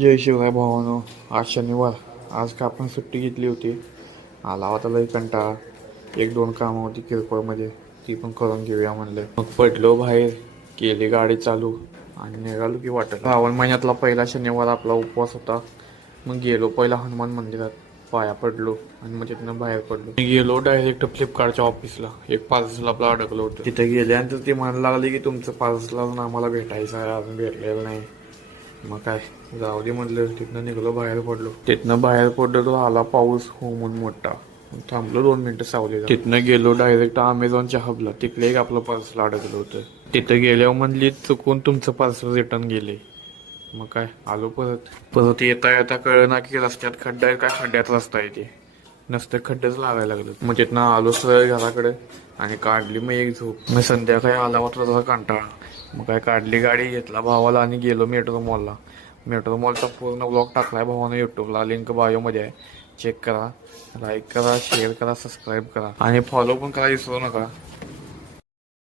जय शिवराय भावानो. आज शनिवार. आज का आपण सुट्टी घेतली होती. आला होता लई कंटाळा. एक दोन कामं होती किरकोळमध्ये, ती पण करून घेऊया म्हणलं. मग पडलो बाहेर, केली गाडी चालू आणि निघालो की वाटत. श्रावण महिन्यातला पहिला शनिवार आपला उपवास होता. मग गेलो पहिला हनुमान मंदिरात, पाया पडलो आणि मग तिथनं बाहेर पडलो. मी गेलो डायरेक्ट फ्लिपकार्टच्या ऑफिसला. एक पार्सल आपलं अडकलं होतं. तिथे गेल्यानंतर ती म्हणायला लागली की तुमचं पार्सल अजून आम्हाला भेटायचं आहे, अजून भेटलेलं नाही. मग काय, जाऊ दे म्हटलं. तिथनं निघलो, बाहेर पडलो. तिथनं बाहेर पडलो तो आला पाऊस हो म्हणून मोठा. थांबलो 2 मिनिटं सावलीला. तिथनं गेलो डायरेक्ट अमेझॉनच्या हबला. तिकडे एक आपलं पार्सल अडकलं होतं. तिथं गेल्यावर म्हणली चुकून तुमचं पार्सल रिटर्न गेले. मग काय, आलो परत. परत येता येता कळलं ना की रस्त्यात खड्डा आहे, काय खड्ड्यात रस्ता आहे ते. नसतं खड्डेच लागायला लागलं. मग तिथनं आलो सरळ घराकडे आणि काढली मग एक झोप. मग संध्याकाळी आला होता तसा कंटाळा. मग काय, काढली गाडी, घेतला भावाला आणि गेलो मेट्रो मॉलला. मेट्रो मॉलचा पूर्ण ब्लॉग टाकलाय भावानं युट्यूबला, लिंक बायोमध्ये आहे. चेक करा, लाईक करा, शेअर करा, सबस्क्राईब करा आणि फॉलो पण करा विसरू नका.